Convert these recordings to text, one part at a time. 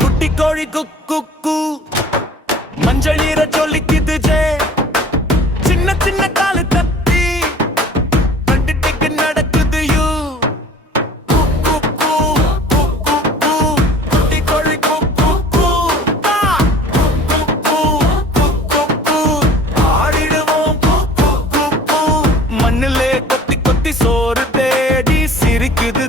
குட்டி கோழி குக்கு மஞ்சள் ஈர சொல்லிக்குது ஜே சின்ன சின்ன காலு தப்பி பண்டிட்டுக்கு நடக்குது யூ குட்டி கோழி குக்கு ஆடிடுவோம் மண்ணிலே கொத்தி கொத்தி சோறு தேடி சிரிக்குது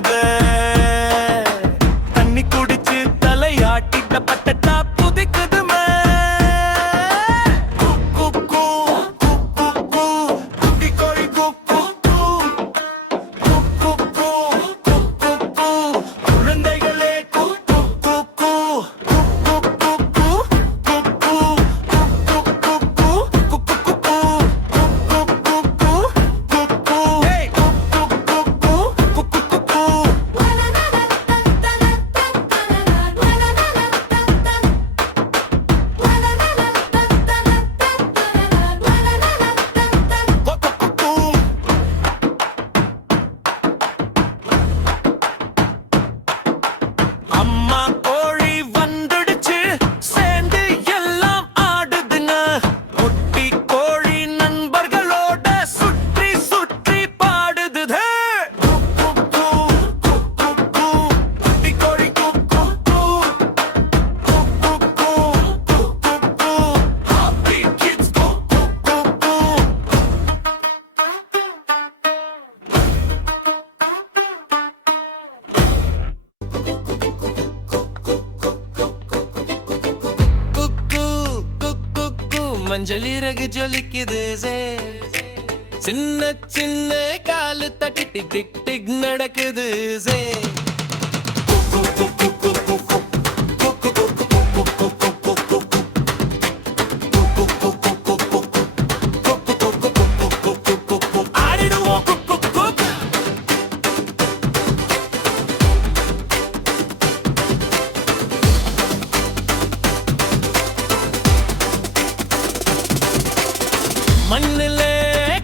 தண்ணி குடிச்சு தலையாட்டிட்ட பட்டட்டா புதிக்குது அம்மா கோழி வந்துடுச்சு சேர்ந்து எல்லாம் ஆடுதுங்க குட்டி கோழி நண்பர்களோட சுற்றி சுற்றி பாடுது குட்டி கோழி Happy kids மஞ்சள் இறகு ஜொலிக்குது சின்ன சின்ன காலு தட்டி டிக் டிக் டிக் நடக்குது ஆடிடுவோம் மண்ணிலே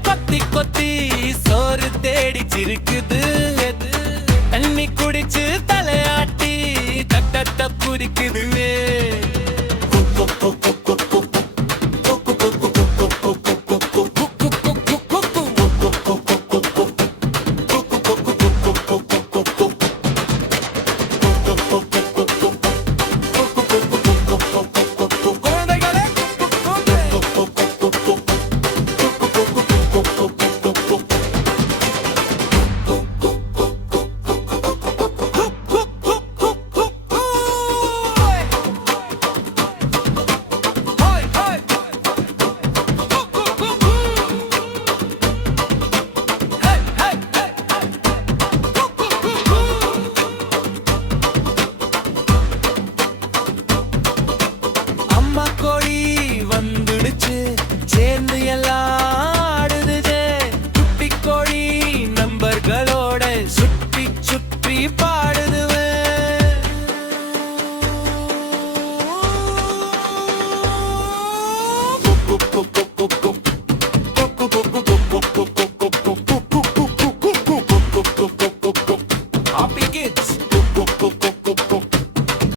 கொத்தி கொத்தி சோறு தேடி சிரிக்குது தண்ணி குடிச்சு தலையாட்டி தட்டத்த புரிக்குதுவே அம்மா கோழி வந்துடுச்சு சேர்ந்து எல்லாம் ஆடுது குட்டி கோழி நண்பர்களோட சுற்றி சுற்றி பாடுது